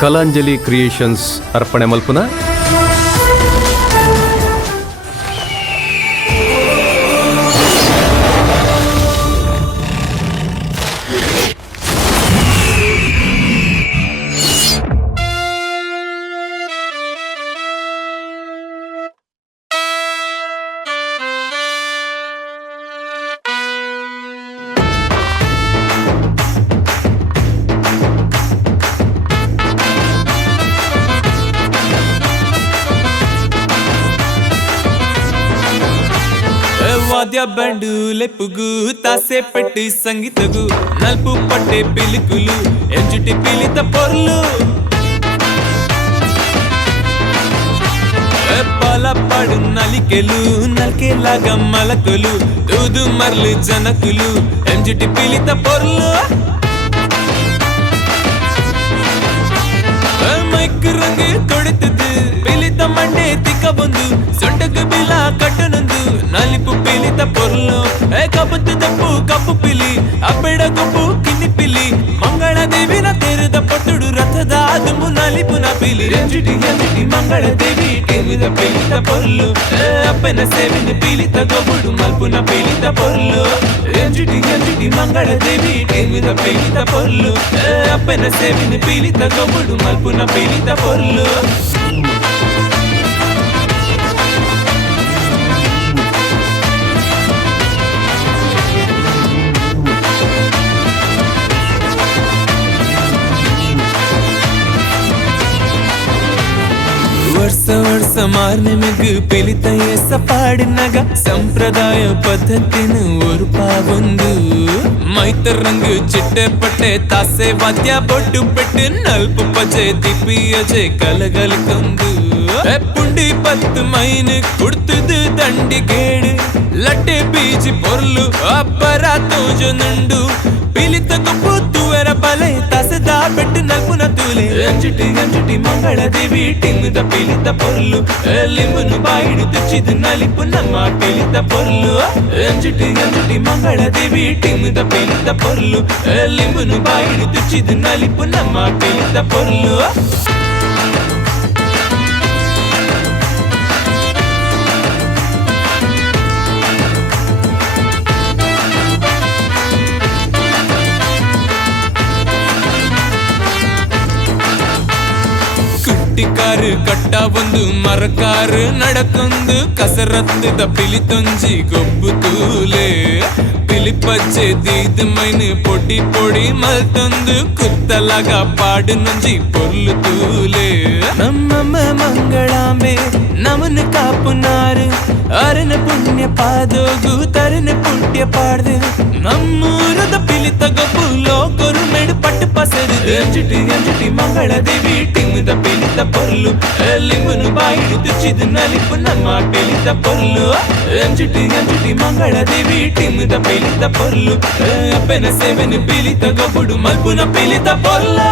Kalanjali creations ಅರ್ಪಣೆ ಮಲ್ಪುನ వాద్య బ్యాండు లెప్పుగు తాసే పెట్టి సంగీతగు నలుపు పట్టే పిలుకులు ఎంచుటి పిలిత పొర్లు పాలపాడు నలికెలు నలికేలాగా మలకలు దూదు మర్లు జనకులు ఎంచుటి పిలిత పొర్లు మైక్ ರಂಗೆ ತೊಡೆತದು ಪಿಲಿತ ಮಂಡೆ ತಿಕ್ಕ ಬಂದು ಸೊಂಟಕ್ಕೆ ಬಿಲ ಕಟ್ಟನೊಂದು ನಲಿಪು ಪಿಲಿತ ಪೊರ್ಲು ಕಬ್ಬತ್ತು ದಪ್ಪು ಕಪ್ಪು ಪಿಲಿ ಅಬ್ಬೆಡ ಕೊಬ್ಬು ಕಿನ್ನಿ ಪಿಲಿ ಮಂಗಳ ದೇವಿನ ತೆರೆದ ಪೊಟ್ಟುಡು ರಥದ ದುಂಬು ನಲಿಪುನ ಪಿಲಿ ಎಂಜಿಟಿ ಮಂಗಳ ದೇವಿ ಟೇವಿದ ಪಿಲಿತ ಪೊರ್ಲು ಅಪ್ಪನ ಸೇವಿನ ಪಿಲಿತ ಗೊಬ್ಬುಡು ಮಲ್ಪುನ ಪಿಲಿತ ಪೊರ್ಲು ಎಂಜಿಟಿ ಮಂಗಳ ದೇವಿ ಟೇವಿದ ಪಿಲಿತ ಪೊರ್ಲು ಅಪ್ಪನ ಸೇವಿನ ಪಿಲಿತ ಗೊಬ್ಬುಡು ಮಲ್ಪುನ ಪಿಲಿತ ಪೊರ್ಲು ವರ್ಷ ಮಾರ್ನೆ ಮೆಗ್ ಪಿಲಿತ ಎಸ ಪಾಡಿನಾಗ ಸಂಪ್ರದಾಯ ಪದ್ಧತಿನ ಒರುಪಾ ಒಂದು ಮೈತರಂಗು ಚಿಟ್ಟೆ ಪಟ್ಟೆ ತಾಸೆ ವಾದ್ಯ ಬೊಟ್ಟು ಪೆಟ್ಟು ನಲ್ಪು ಪಜೆ ದಿಪ್ಪಿ ಅಜೆ ಕಲಗಲ್ಕೊಂದು ಪುಂಡಿ ಪತ್ತು ಮೈನ್ ಕುಡ್ತದು ದಂಡಿಗೇಡು ಲಟ್ಟೆ ಬೀಜಿ ಪೊರ್ಲು ಅಬ್ಬರ ತೋಜು నుండు ಪಿಲಿತ ಗುಪ್ಪು ತುವರ ಬಲೆ ತಾಸೆದ ಬೆಟ್ಟು ನಲ್ಪುನ ತೂಲೆ ಎಂಜಿಟಿ ಮಂಗಳ ದೇವಿ ಟಿಂಗದ ಪಿಲಿತ ಪೊರ್ಲು ಲಿಂಬುನು ಬಾಯಿಡು ತುಚ್ಚಿದು ನಲಿಪು ನಮ್ಮ ಪಿಲಿತ ಪೊರ್ಲು ಎಂಜಿಟಿ ಮಂಗಳ ದೇವಿ ಟಿಂಗದ ಪಿಲಿತ ಪೊರ್ಲು ಲಿಂಬುನು ಬಾಯಿಡು ತುಚ್ಚಿದು ನಲಿಪು ನಮ್ಮ ಪಿಲಿತ ಪೊರ್ಲು ಕಾರು ಕಟ್ಟ ಒಂದು ಮರಕಾರು ನಡಕೊಂದು ಕಸರತ್ತದ ಪಿಲಿತೊಂಜಿ ಗೊಬ್ಬು ತೂಲೆ పిలిపచ్చే దీదమైన పొడి పొడి మల్తొందు కుత్తలాగా పాడు నుంచి పొర్లుతూలే నమ్మమ్మ మంಗಳಾಂಬೆ ನಮನು ಕಾಪುನಾರು ಅರನ ಪುಣ್ಯ ಪಾದೋಗು ತರನ ಪುಣ್ಯ ಪಾಡ್ದು ನಮ್ಮೂರದ ಪಿಲಿತ ಗೊಬ್ಬು ಲೋಕರು ಮೆಡು ಪಟ್ಟು ಪಸರು ಎಂಜಿಟಿ ಮಂಗಳ ದೇವಿ ಟಿಂಗದ ಪಿಲಿತ ಪೊರ್ಲು ಲಿಂಬುನು ಬಾಯಿಡು ತುಚ್ಚಿದು ನಲಿಪು ನಮ್ಮ ಪಿಲಿತ ಪೊರ್ಲು ಎಂಜಿಟಿ ಮಂಗಳ ದೇವಿ ಟಿಂಗದ ಪಿಲಿತ ಪೊರ್ಲು ಅಪ್ಪನ ಸೇವೆನು ಪಿಲಿತ ಗೊಬ್ಬುಡು ಮಲ್ಪುನ ಪಿಲಿತ ಪೊರ್ಲು